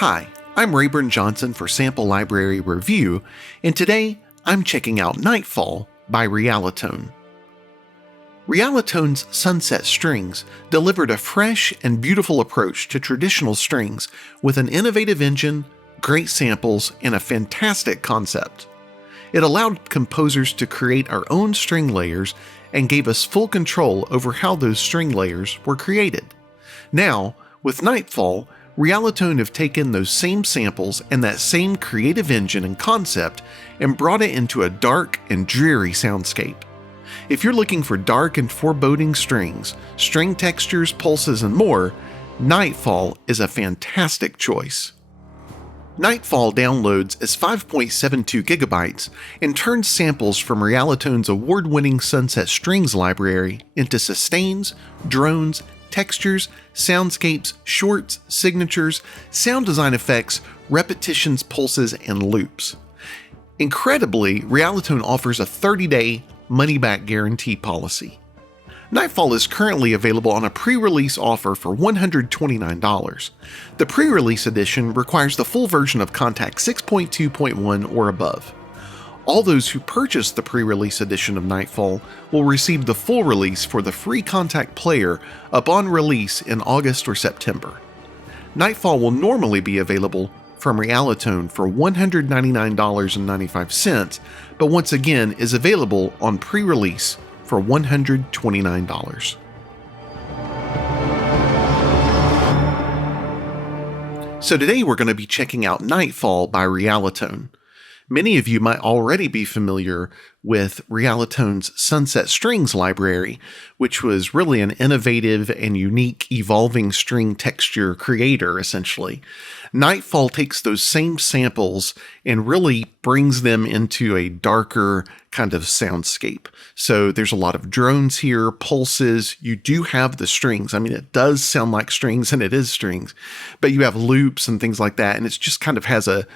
Hi, I'm Raborn Johnson for Sample Library Review, and today I'm checking out Nightfall by Realitone. Realitone's Sunset Strings delivered a fresh and beautiful approach to traditional strings with an innovative engine, great samples, and a fantastic concept. It allowed composers to create our own string layers and gave us full control over how those string layers were created. Now, with Nightfall, Realitone have taken those same samples and that same creative engine and concept and brought it into a dark and dreary soundscape. If you're looking for dark and foreboding strings, string textures, pulses, and more, Nightfall is a fantastic choice. Nightfall downloads as 5.72 gigabytes and turns samples from Realitone's award-winning Sunset Strings library into sustains, drones, textures, soundscapes, shorts, signatures, sound design effects, repetitions, pulses, and loops. Incredibly, Realitone offers a 30-day money-back guarantee policy. Nightfall is currently available on a pre-release offer for $129. The pre-release edition requires the full version of Kontakt 6.2.1 or above. All those who purchase the pre-release edition of Nightfall will receive the full release for the free Kontakt Player upon release in August or September. Nightfall will normally be available from Realitone for $199.95, but once again is available on pre-release for $129. So today we're going to be checking out Nightfall by Realitone. Many of you might already be familiar with Realitone's Sunset Strings library, which was really an innovative and unique evolving string texture creator, essentially. Nightfall takes those same samples and really brings them into a darker kind of soundscape. So there's a lot of drones here, pulses. You do have the strings. I mean, it does sound like strings, and it is strings, but you have loops and things like that, and it just kind of has a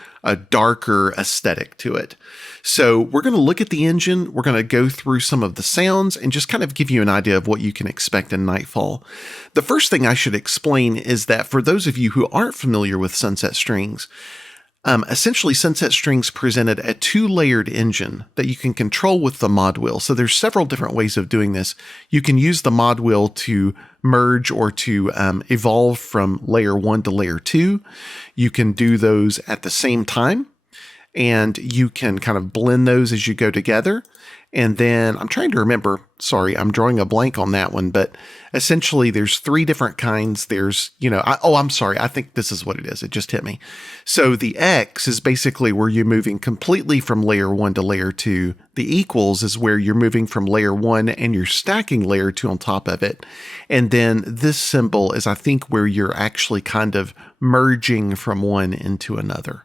darker aesthetic to it. So we're going to look at the engine, we're going to go through some of the sounds, and just kind of give you an idea of what you can expect in Nightfall. The first thing I should explain is that for those of you who aren't familiar with Sunset Strings, essentially Sunset Strings presented a two-layered engine that you can control with the mod wheel. So there's several different ways of doing this. You can use the mod wheel to merge or to evolve from layer 1 to layer 2. You can do those at the same time, and you can kind of blend those as you go together. And then I'm trying to remember, sorry, I'm drawing a blank on that one, but essentially there's three different kinds. There's, I'm sorry, I think this is what it is. It just hit me. So the X is basically where you're moving completely from layer 1 to layer 2. The equals is where you're moving from layer 1 and you're stacking layer 2 on top of it. And then this symbol is, I think, where you're actually kind of merging from one into another.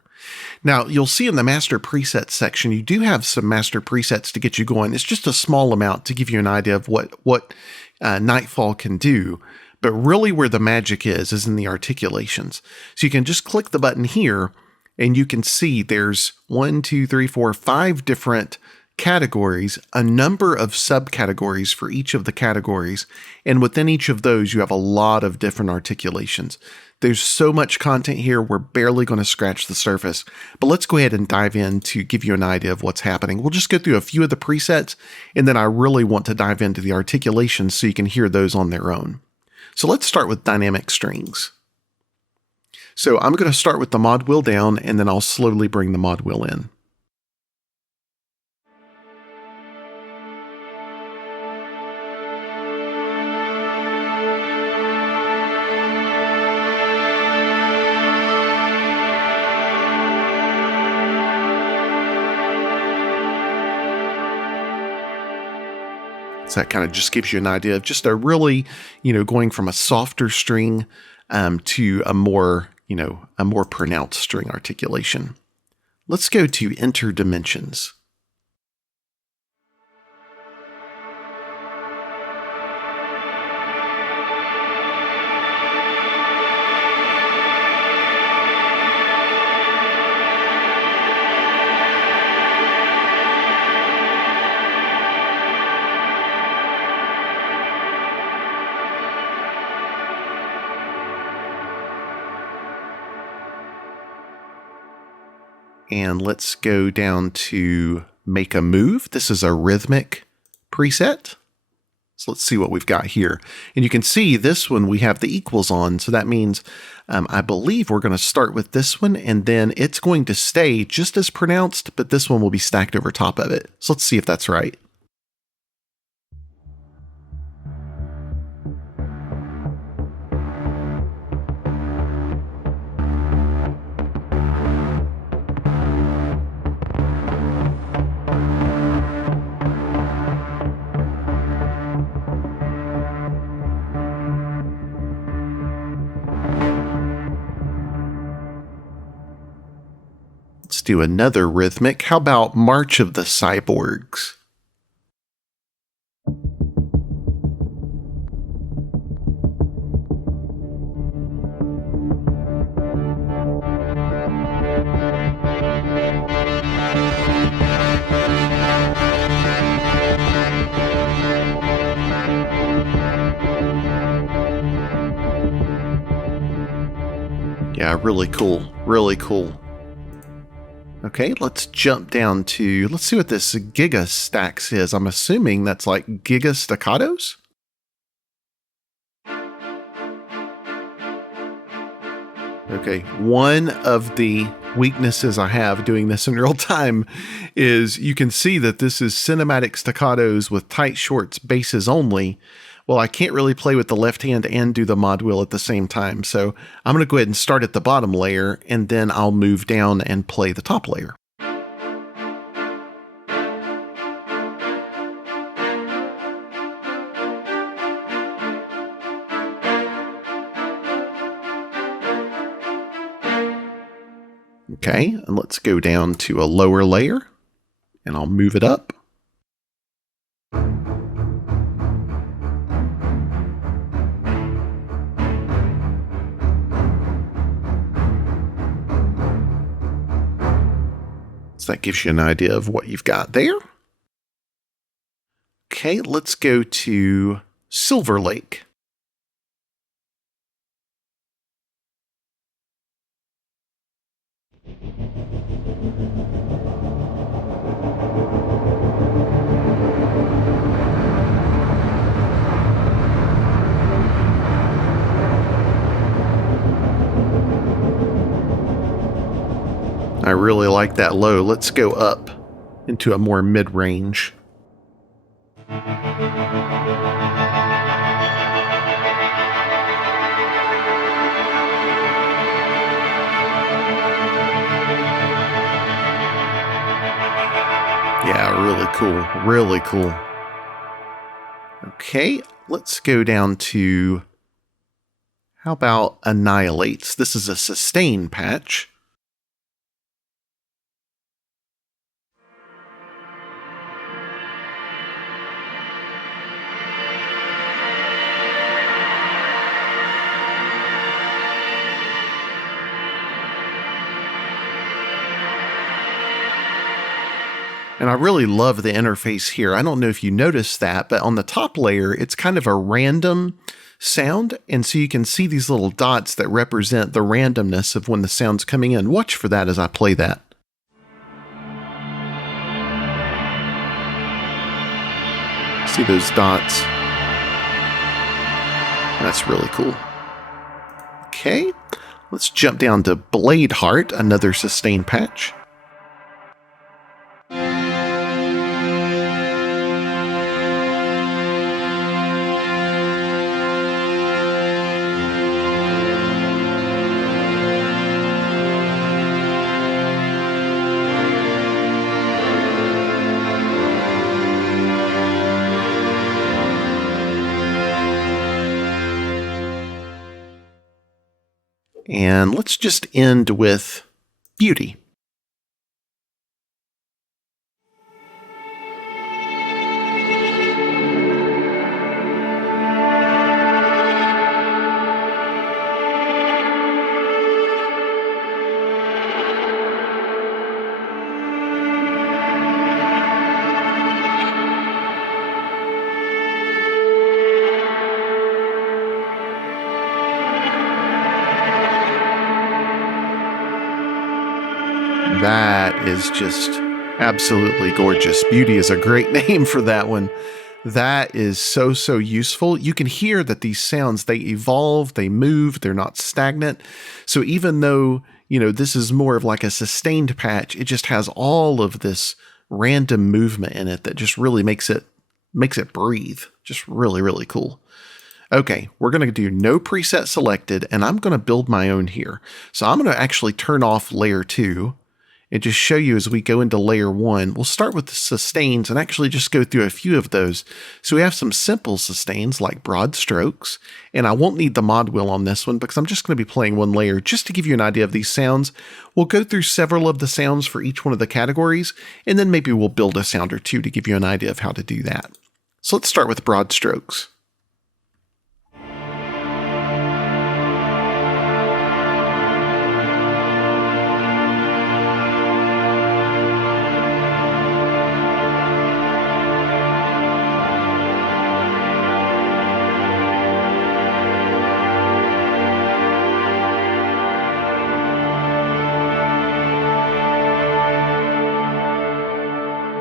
Now, you'll see in the master presets section, you do have some master presets to get you going. It's just a small amount to give you an idea of what Nightfall can do. But really where the magic is in the articulations. So you can just click the button here and you can see there's 5 different categories, a number of subcategories for each of the categories. And within each of those, you have a lot of different articulations. There's so much content here, we're barely going to scratch the surface. But let's go ahead and dive in to give you an idea of what's happening. We'll just go through a few of the presets, and then I really want to dive into the articulations so you can hear those on their own. So let's start with dynamic strings. So I'm going to start with the mod wheel down, and then I'll slowly bring the mod wheel in. So that kind of just gives you an idea of just a really, going from a softer string to a more pronounced string articulation. Let's go to Enter Dimensions. And let's go down to make a move. This is a rhythmic preset. So let's see what we've got here. And you can see this one we have the equals on. So that means I believe we're going to start with this one, and then it's going to stay just as pronounced, but this one will be stacked over top of it. So let's see if that's right. Let's do another rhythmic. How about March of the Cyborgs? Yeah, really cool. Really cool. Okay, let's jump down to, let's see what this Giga Stacks is. I'm assuming that's like Giga Staccatos? Okay, one of the weaknesses I have doing this in real time is you can see that this is cinematic staccatos with tight shorts basses only. Well, I can't really play with the left hand and do the mod wheel at the same time. So I'm going to go ahead and start at the bottom layer, and then I'll move down and play the top layer. Okay, and let's go down to a lower layer, and I'll move it up. So that gives you an idea of what you've got there. Okay, let's go to Silver Lake. I really like that low. Let's go up into a more mid-range. Yeah, really cool. Really cool. Okay, let's go down to, how about Annihilates? This is a sustain patch. And I really love the interface here. I don't know if you noticed that, but on the top layer, it's kind of a random sound. And so you can see these little dots that represent the randomness of when the sound's coming in. Watch for that as I play that. See those dots? That's really cool. Okay, let's jump down to Blade Heart, another sustain patch. And let's just end with Beauty. That is just absolutely gorgeous. Beauty is a great name for that one. That is so, so useful. You can hear that these sounds, they evolve, they move, they're not stagnant. So even though, this is more of like a sustained patch, it just has all of this random movement in it that just really makes it breathe. Just really, really cool. Okay, we're going to do no preset selected, and I'm going to build my own here. So I'm going to actually turn off layer 2 and just show you as we go into layer 1. We'll start with the sustains and actually just go through a few of those. So we have some simple sustains like broad strokes, and I won't need the mod wheel on this one because I'm just going to be playing one layer just to give you an idea of these sounds. We'll go through several of the sounds for each one of the categories, and then maybe we'll build a sound or two to give you an idea of how to do that. So let's start with broad strokes.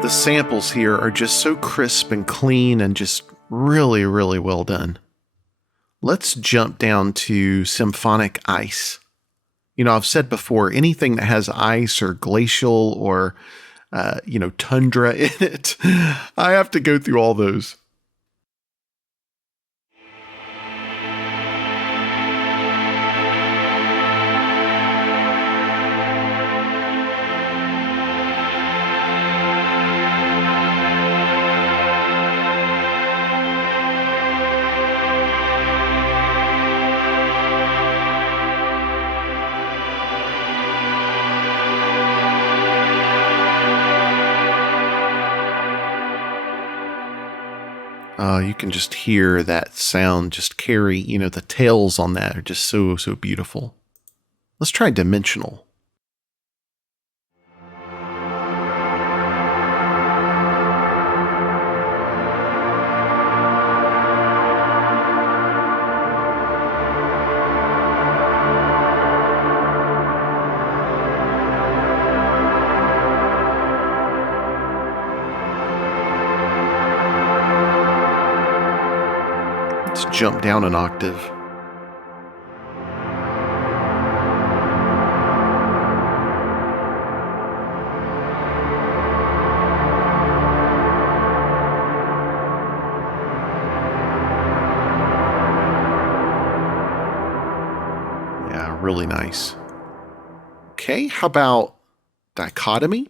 The samples here are just so crisp and clean and just really, really well done. Let's jump down to symphonic ice. I've said before, anything that has ice or glacial or, tundra in it, I have to go through all those. You can just hear that sound just carry, the tails on that are just so, so beautiful. Let's try dimensional. Jump down an octave. Yeah, really nice. Okay, how about dichotomy?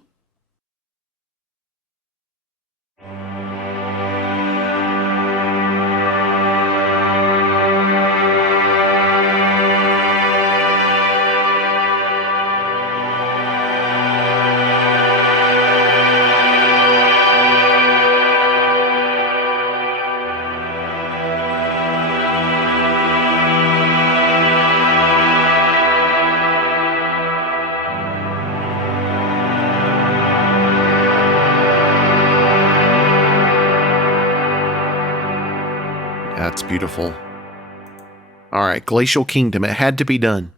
That's beautiful. All right, Glacial Kingdom. It had to be done.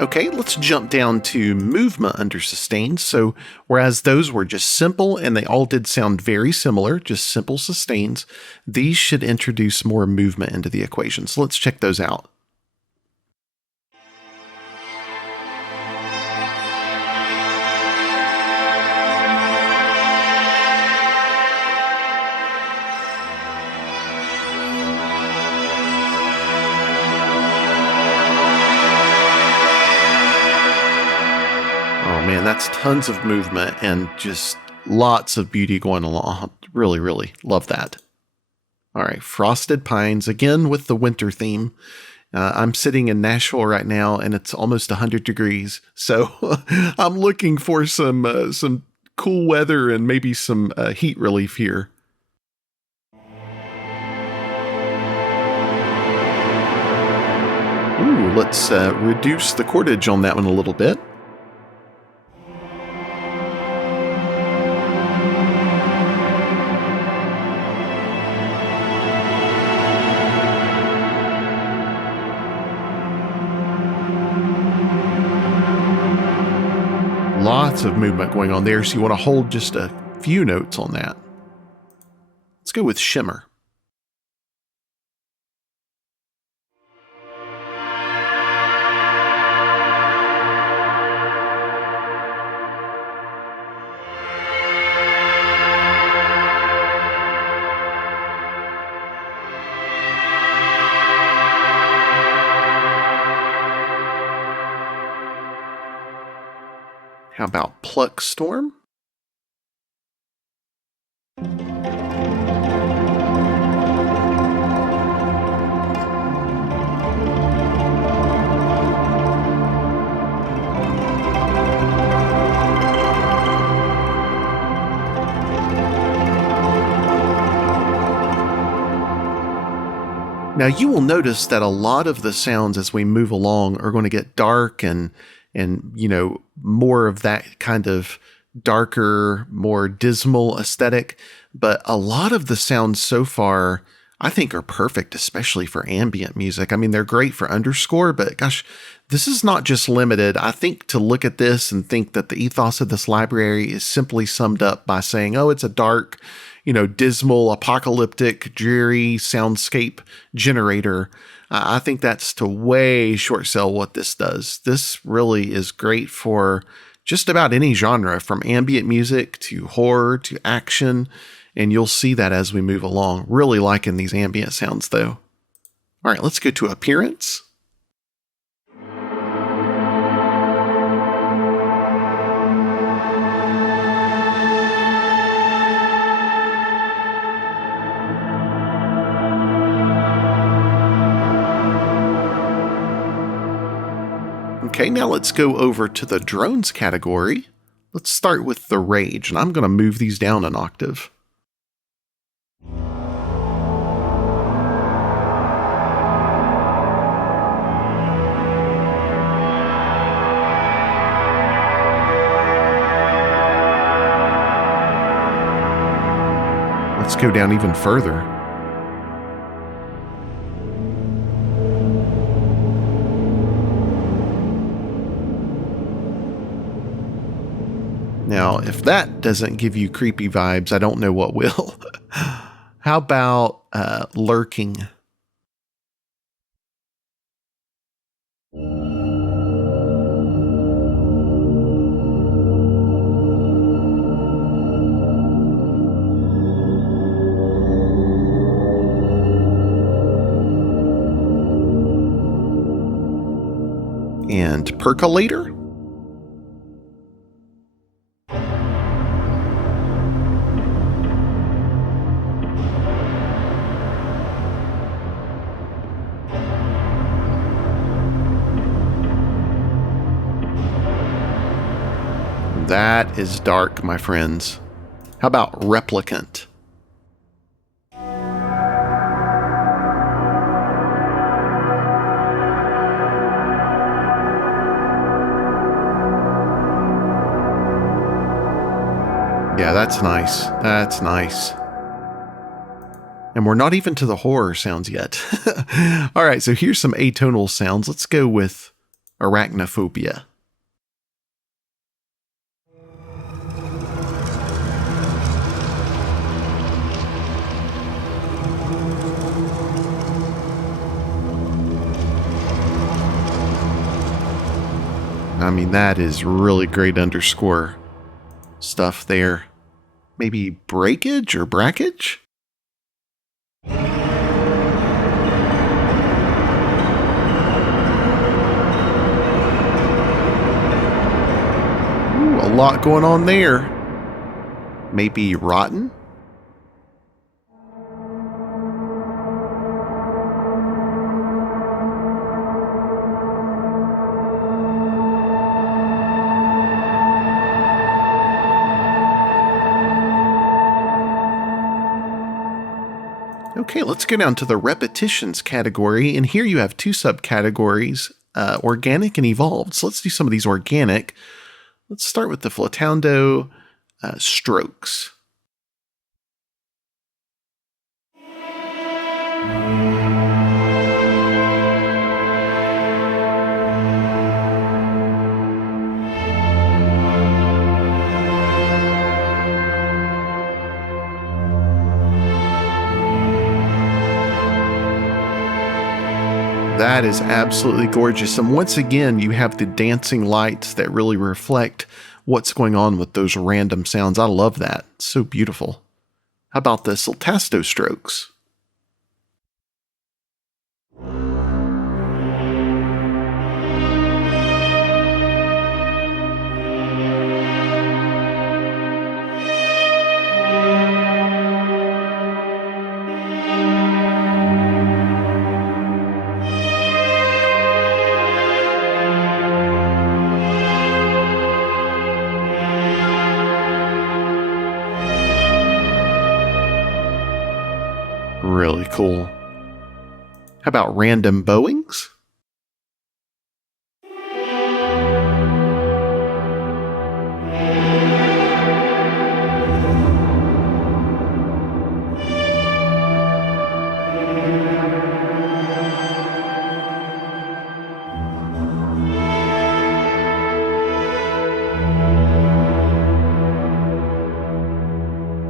Okay, let's jump down to movement under sustained. So whereas those were just simple and they all did sound very similar, just simple sustains, these should introduce more movement into the equation. So let's check those out. Man, that's tons of movement and just lots of beauty going along. Really, really love that. All right, Frosted Pines, again with the winter theme. I'm sitting in Nashville right now, and it's almost 100 degrees. So I'm looking for some cool weather and maybe some heat relief here. let's reduce the cordage on that one a little bit. Lots of movement going on there, so you want to hold just a few notes on that. Let's go with shimmer. How about pluck storm? Now you will notice that a lot of the sounds as we move along are going to get dark and more of that kind of darker, more dismal aesthetic. But a lot of the sounds so far, I think, are perfect, especially for ambient music. I mean, they're great for underscore, but gosh, this is not just limited. I think to look at this and think that the ethos of this library is simply summed up by saying, oh, it's a dark, dismal, apocalyptic, dreary soundscape generator. I think that's to way short sell what this does. This really is great for just about any genre, from ambient music to horror to action, and you'll see that as we move along. Really liking these ambient sounds, though. All right, let's go to appearance. Okay, now let's go over to the drones category. Let's start with the rage, and I'm going to move these down an octave. Let's go down even further. Now, if that doesn't give you creepy vibes, I don't know what will. How about lurking? And percolator? That is dark, my friends. How about replicant? Yeah, that's nice. That's nice. And we're not even to the horror sounds yet. All right, so here's some atonal sounds. Let's go with arachnophobia. I mean, that is really great underscore stuff there. Maybe breakage or brackage? Ooh, a lot going on there. Maybe rotten? Okay, let's go down to the repetitions category, and here you have two subcategories, organic and evolved. So let's do some of these organic. Let's start with the Flotando strokes. That is absolutely gorgeous. And once again, you have the dancing lights that really reflect what's going on with those random sounds. I love that. It's so beautiful. How about the Siltasto strokes? Really cool. How about random bowings?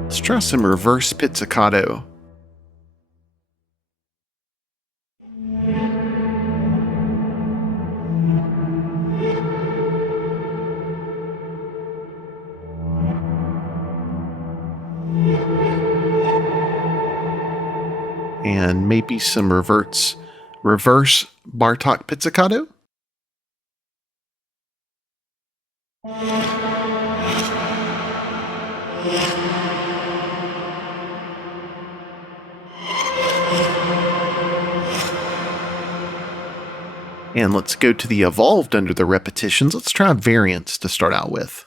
Let's try some reverse pizzicato. And maybe some reverse Bartok pizzicato. And let's go to the evolved under the repetitions. Let's try variants to start out with.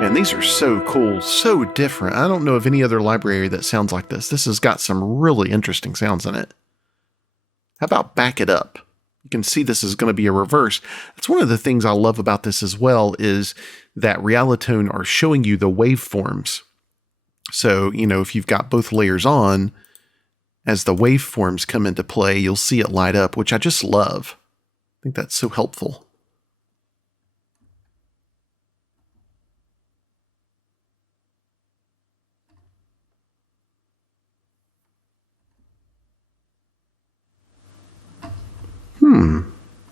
And these are so cool, so different. I don't know of any other library that sounds like this. This has got some really interesting sounds in it. How about back it up? You can see this is going to be a reverse. That's one of the things I love about this as well, is that Realitone are showing you the waveforms. So, if you've got both layers on, as the waveforms come into play, you'll see it light up, which I just love. I think that's so helpful.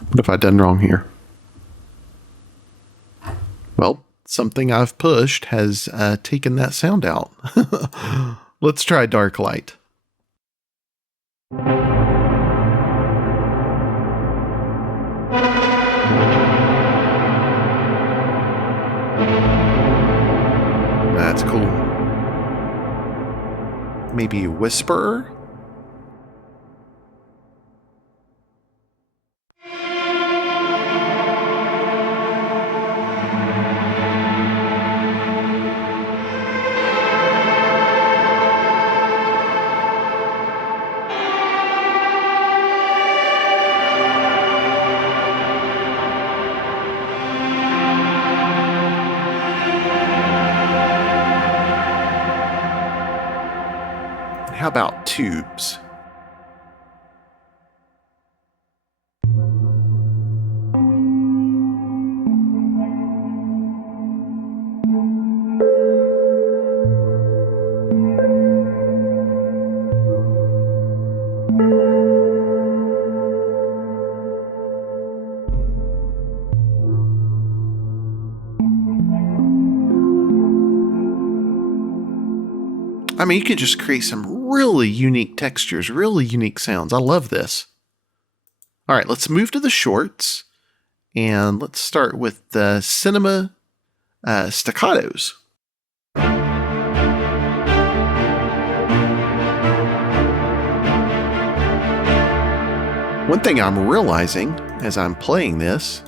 What have I done wrong here? Well, something I've pushed has taken that sound out. Let's try dark light. That's cool. Maybe whisperer? How about tubes? I mean, you can just create some really unique textures, really unique sounds. I love this. All right, let's move to the shorts. And let's start with the Cinema staccatos. One thing I'm realizing as I'm playing this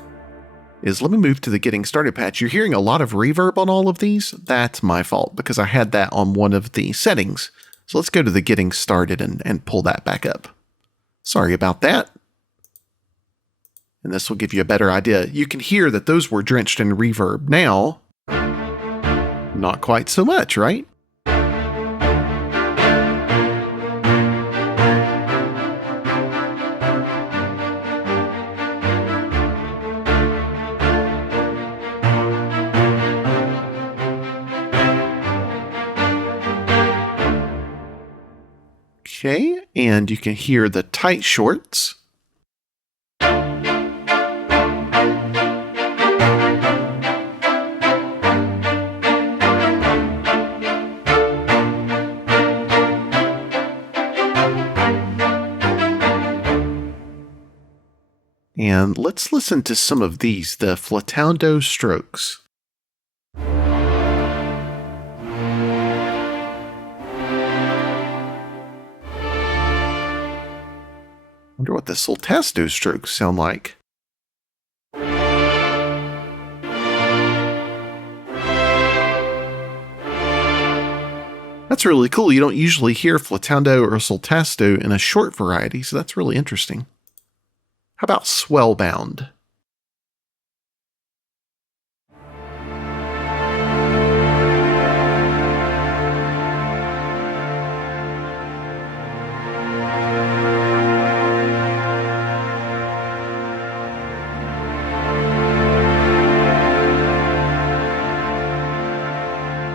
is, let me move to the Getting Started patch. You're hearing a lot of reverb on all of these. That's my fault because I had that on one of the settings. So let's go to the Getting Started and pull that back up. Sorry about that. And this will give you a better idea. You can hear that those were drenched in reverb. Now, not quite so much, right? Okay, and you can hear the tight shorts. And let's listen to some of these, the flautando strokes. Wonder what the soltasto strokes sound like. That's really cool. You don't usually hear flautando or soltasto in a short variety, so that's really interesting. How about swellbound?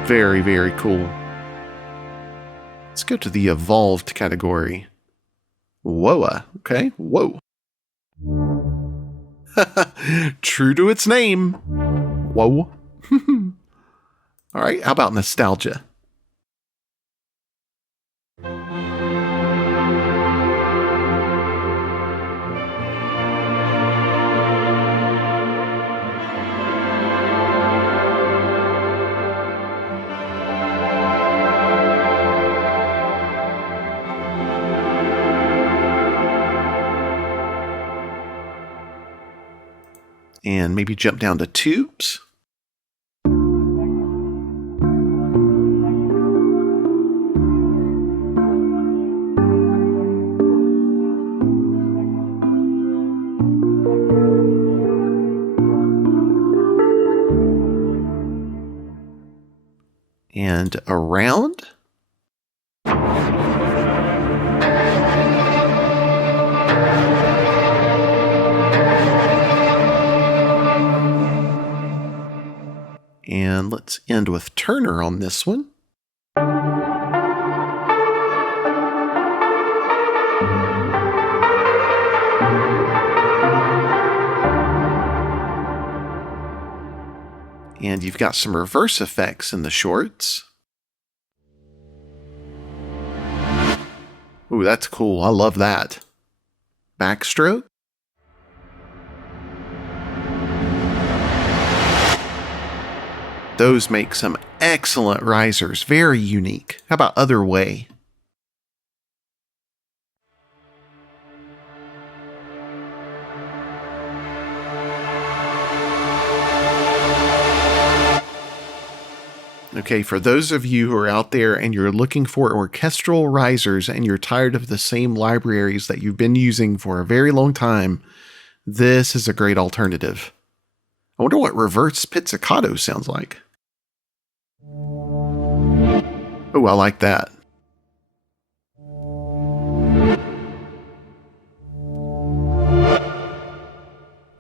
Very, very cool. Let's go to the evolved category. Whoa, okay, whoa. True to its name. Whoa. All right, how about nostalgia? And maybe jump down to tubes. And around. And let's end with Turner on this one. And you've got some reverse effects in the shorts. Ooh, that's cool. I love that. Backstroke. Those make some excellent risers, very unique. How about Other Way? Okay, for those of you who are out there and you're looking for orchestral risers and you're tired of the same libraries that you've been using for a very long time, this is a great alternative. I wonder what reverse pizzicato sounds like. Oh, I like that.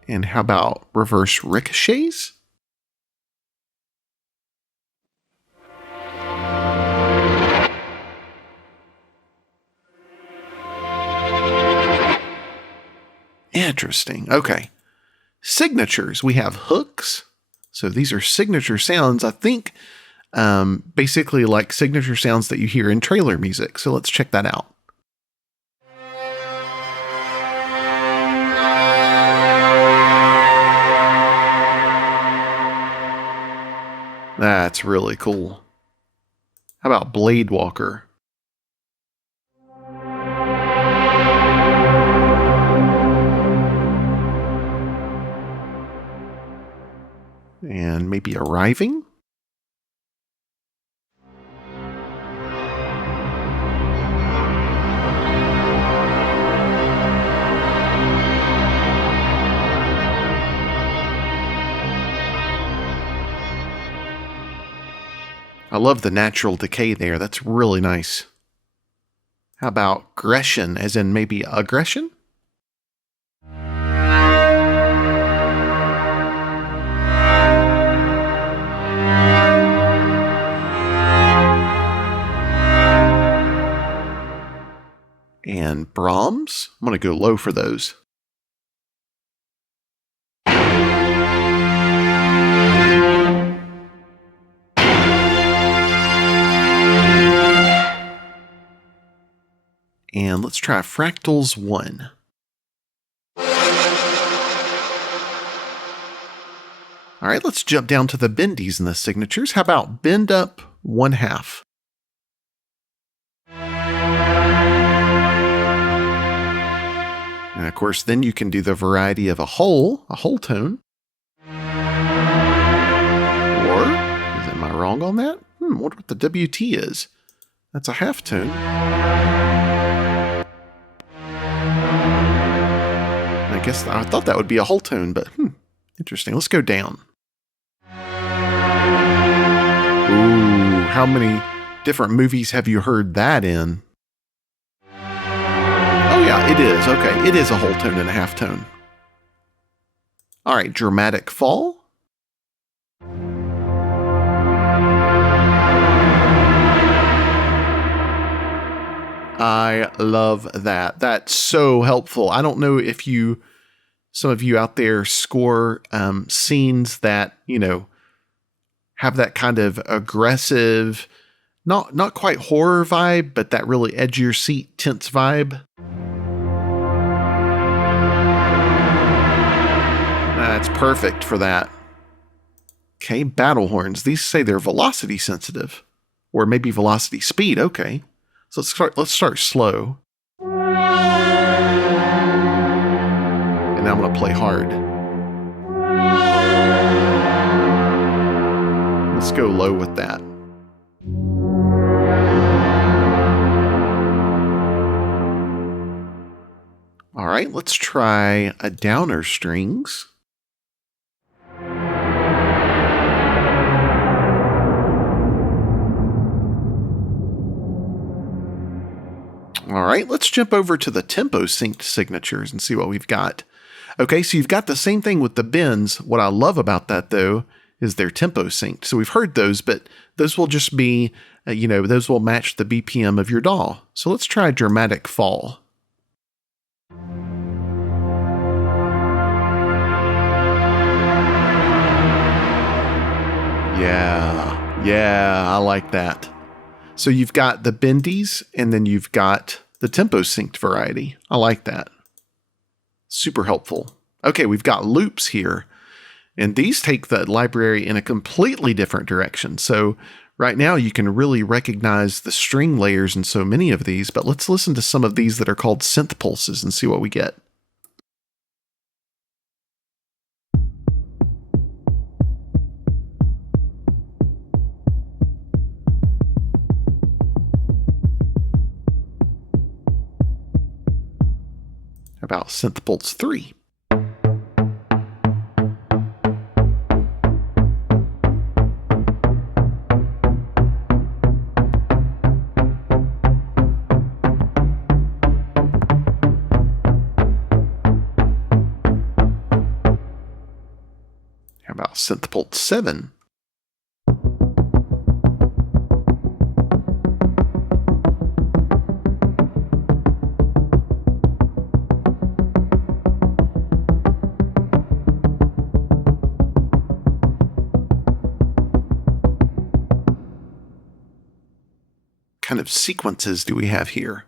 And how about reverse ricochets? Interesting. Okay. Signatures. We have hooks. So these are signature sounds, I think, basically like signature sounds that you hear in trailer music. So let's check that out. That's really cool. How about Blade Walker? And maybe Arriving? I love the natural decay there. That's really nice. How about Gression, as in maybe aggression? And Brahms? I'm going to go low for those. And let's try Fractals 1. All right, let's jump down to the bendies in the signatures. How about Bend Up 1/2? And of course, then you can do the variety of a whole tone. Or, am I wrong on that? Wonder what the WT is. That's a half tone. I guess I thought that would be a whole tone, but interesting. Let's go down. Ooh, how many different movies have you heard that in? Oh yeah, it is. Okay, it is a whole tone and a half tone. All right, Dramatic Fall. I love that. That's so helpful. I don't know if some of you out there score scenes that, have that kind of aggressive, not quite horror vibe, but that really edge your seat, tense vibe. That's perfect for that. Okay, battle horns. These say they're velocity sensitive, or maybe velocity speed. Okay, so let's start slow. And now I'm going to play hard. Let's go low with that. All right, let's try a downer strings. All right, let's jump over to the tempo synced signatures and see what we've got. Okay, so you've got the same thing with the bends. What I love about that, though, is they're tempo synced. So we've heard those, but those will just be, those will match the BPM of your DAW. So let's try Dramatic Fall. Yeah, I like that. So you've got the bendies, and then you've got the tempo synced variety. I like that. Super helpful. Okay, we've got loops here, and these take the library in a completely different direction. So right now you can really recognize the string layers in so many of these, but let's listen to some of these that are called synth pulses and see what we get. About Synth Pulse 3. How about Synth Pulse 7? Kind of sequences do we have here?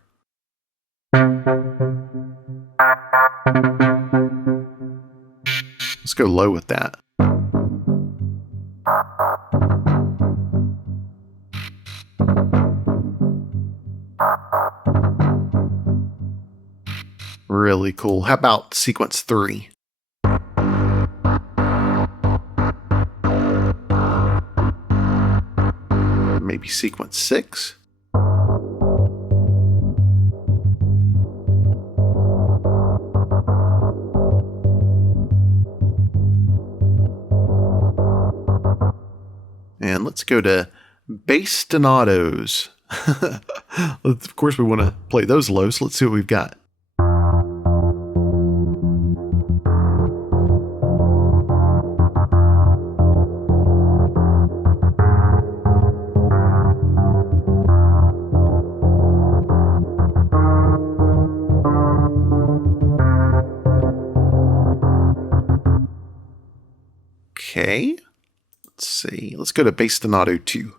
Let's go low with that. Really cool. How about sequence 3? Maybe sequence 6? And let's go to bastinaudos. Of course, we want to play those low, so let's see what we've got. Okay. Let's see. Let's go to bastinado 2.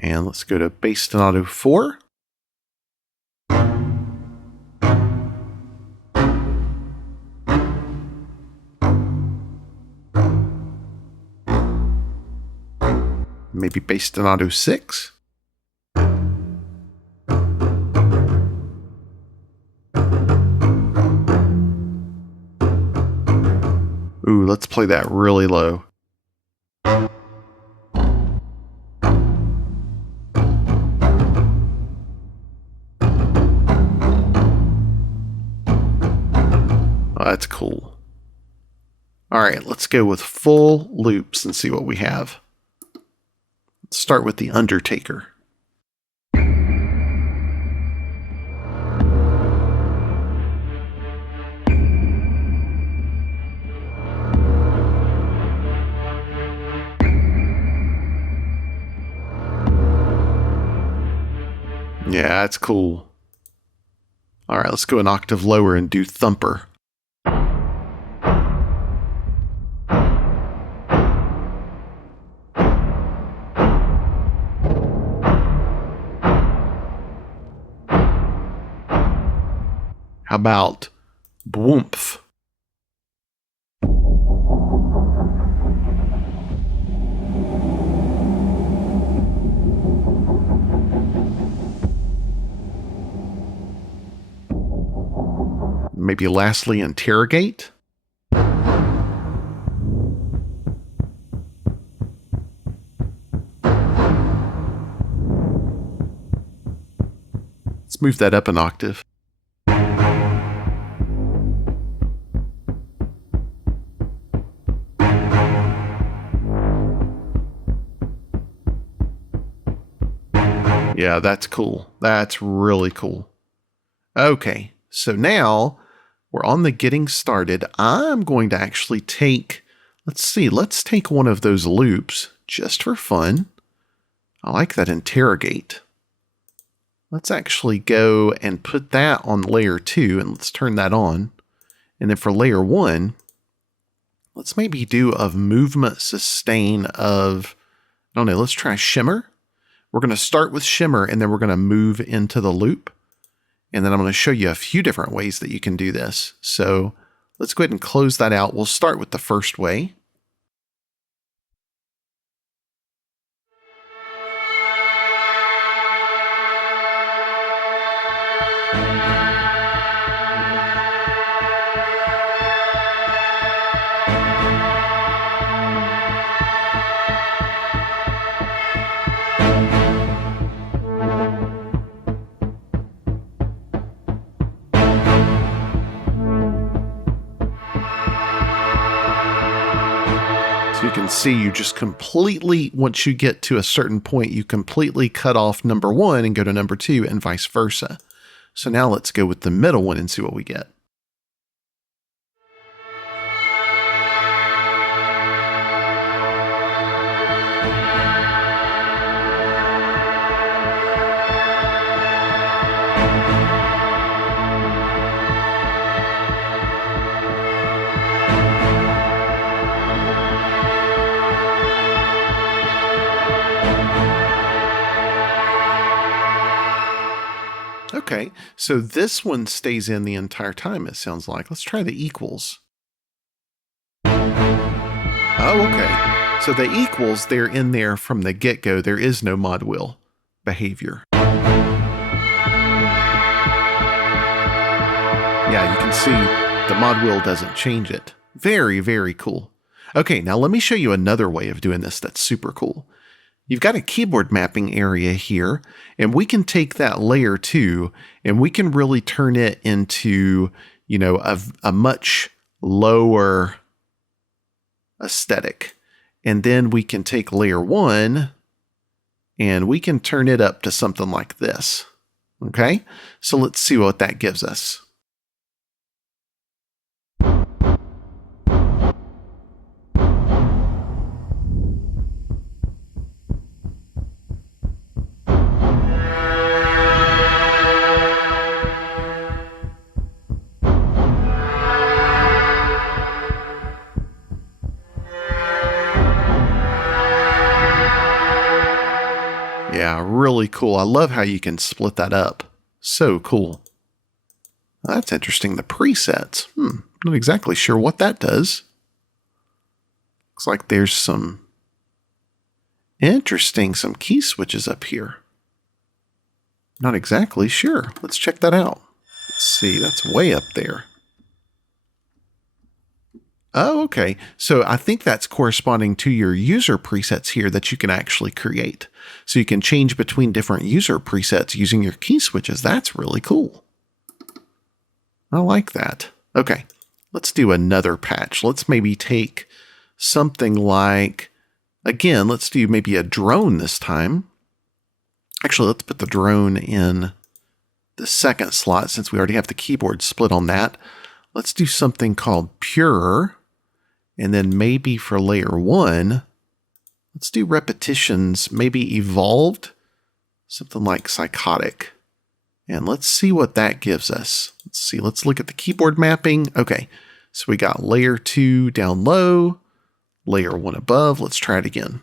And let's go to bastinado 4. Maybe bastinado 6. Ooh, let's play that really low. Oh, that's cool. All right, let's go with full loops and see what we have. Let's start with the Undertaker. Yeah, that's cool. All right, let's go an octave lower and do Thumper. How about Bwoomph? Maybe lastly, Interrogate? Let's move that up an octave. Yeah, that's cool. That's really cool. Okay, so now we're on the getting started. I'm going to actually take, let's take one of those loops just for fun. I like that Interrogate. Let's actually go and put that on layer 2 and let's turn that on. And then for layer 1, let's maybe do a movement sustain of, I don't know, let's try Shimmer. We're going to start with Shimmer and then we're going to move into the loop. And then I'm going to show you a few different ways that you can do this. So let's go ahead and close that out. We'll start with the first way. So you can see you just completely, once you get to a certain point, you completely cut off number 1 and go to number 2 and vice versa. So now let's go with the middle one and see what we get. okay. So this one stays in the entire time, it sounds like. Let's try the equals. Oh, okay. So the equals, they're in there from the get-go. There is no mod wheel behavior. Yeah, you can see the mod wheel doesn't change it. Very, very cool. Okay, now let me show you another way of doing this that's super cool. You've got a keyboard mapping area here, and we can take that layer 2, and we can really turn it into, you know, a much lower aesthetic. And then we can take layer 1, and we can turn it up to something like this. Okay, so let's see what that gives us. Yeah, really cool. I love how you can split that up. So cool. That's interesting. The presets. Not exactly sure what that does. Looks like there's some key switches up here. Not exactly sure. Let's check that out. Let's see. That's way up there. Oh, okay. So I think that's corresponding to your user presets here that you can actually create. So you can change between different user presets using your key switches. That's really cool. I like that. Okay, let's do another patch. Let's maybe take something like, again, let's do maybe a drone this time. Actually, let's put the drone in the second slot since we already have the keyboard split on that. Let's do something called pure. And then maybe for layer 1, let's do repetitions, maybe evolved, something like psychotic. And let's see what that gives us. Let's see, let's look at the keyboard mapping. Okay, so we got layer 2 down low, layer 1 above. Let's try it again.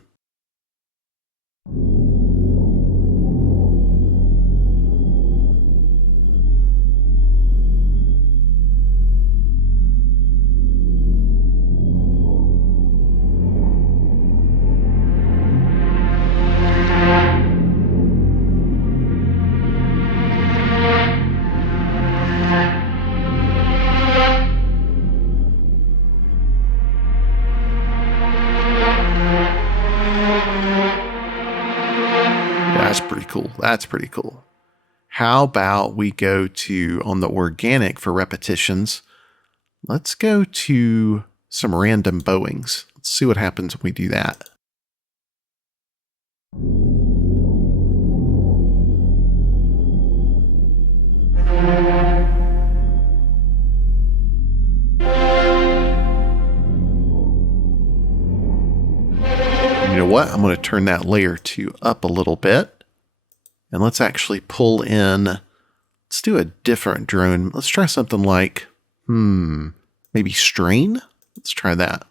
That's pretty cool. How about we go to, on the organic for repetitions, let's go to some random bowings. Let's see what happens when we do that. You know what? I'm going to turn that layer 2 up a little bit. And let's actually pull in, let's do a different drone. Let's try something like, maybe strain? Let's try that.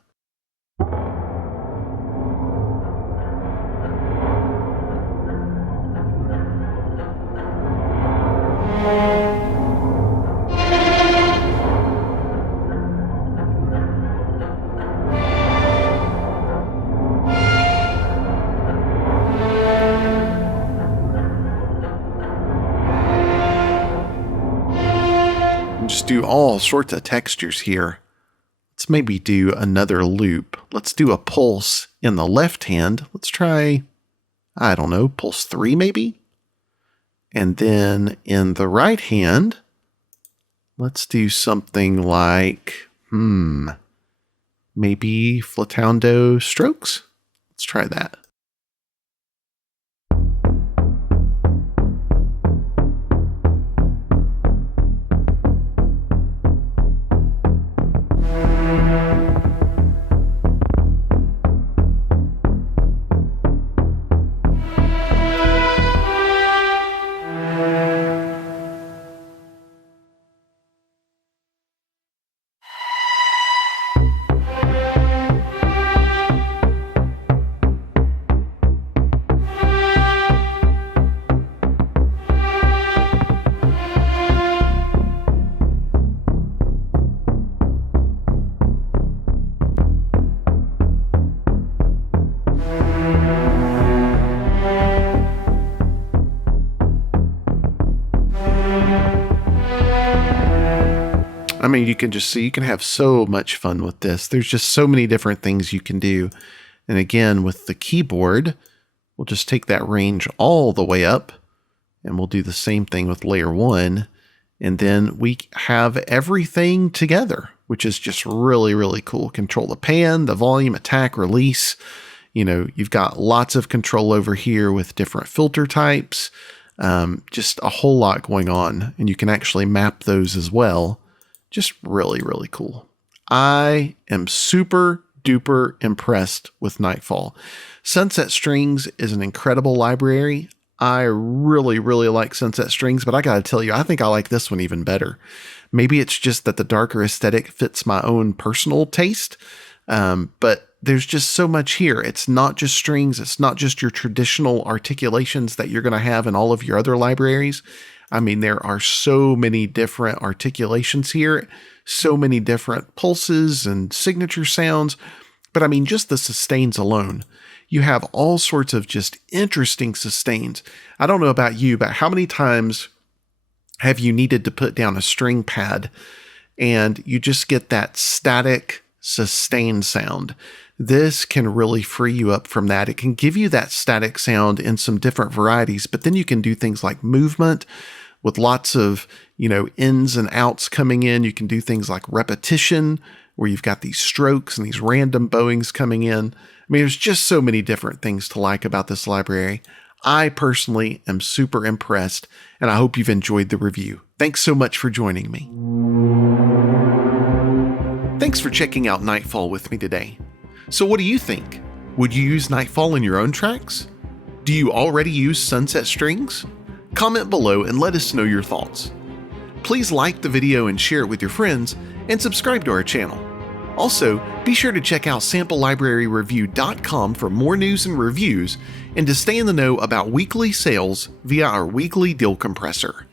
Just do all sorts of textures here. Let's maybe do another loop. Let's do a pulse in the left hand. Let's try, I don't know, pulse 3 maybe? And then in the right hand, let's do something like, maybe flautando strokes? Let's try that. I mean, you can just see, you can have so much fun with this. There's just so many different things you can do. And again, with the keyboard, we'll just take that range all the way up, and we'll do the same thing with layer 1. And then we have everything together, which is just really, really cool. Control the pan, the volume, attack, release. You know, you've got lots of control over here with different filter types. Just a whole lot going on. And you can actually map those as well. Just really, really cool. I am super duper impressed with Nightfall. Sunset Strings is an incredible library. I really, really like Sunset Strings, but I gotta tell you, I think I like this one even better. Maybe it's just that the darker aesthetic fits my own personal taste, but there's just so much here. It's not just strings. It's not just your traditional articulations that you're going to have in all of your other libraries. I mean, there are so many different articulations here, so many different pulses and signature sounds. But I mean, just the sustains alone, you have all sorts of just interesting sustains. I don't know about you, but how many times have you needed to put down a string pad and you just get that static sustain sound? This can really free you up from that. It can give you that static sound in some different varieties, but then you can do things like movement with lots of, ins and outs coming in. You can do things like repetition, where you've got these strokes and these random bowings coming in. I mean, there's just so many different things to like about this library. I personally am super impressed, and I hope you've enjoyed the review. Thanks so much for joining me. Thanks for checking out Nightfall with me today. So what do you think? Would you use Nightfall in your own tracks? Do you already use Sunset Strings? Comment below and let us know your thoughts. Please like the video and share it with your friends, and subscribe to our channel. Also, be sure to check out samplelibraryreview.com for more news and reviews, and to stay in the know about weekly sales via our weekly deal compressor.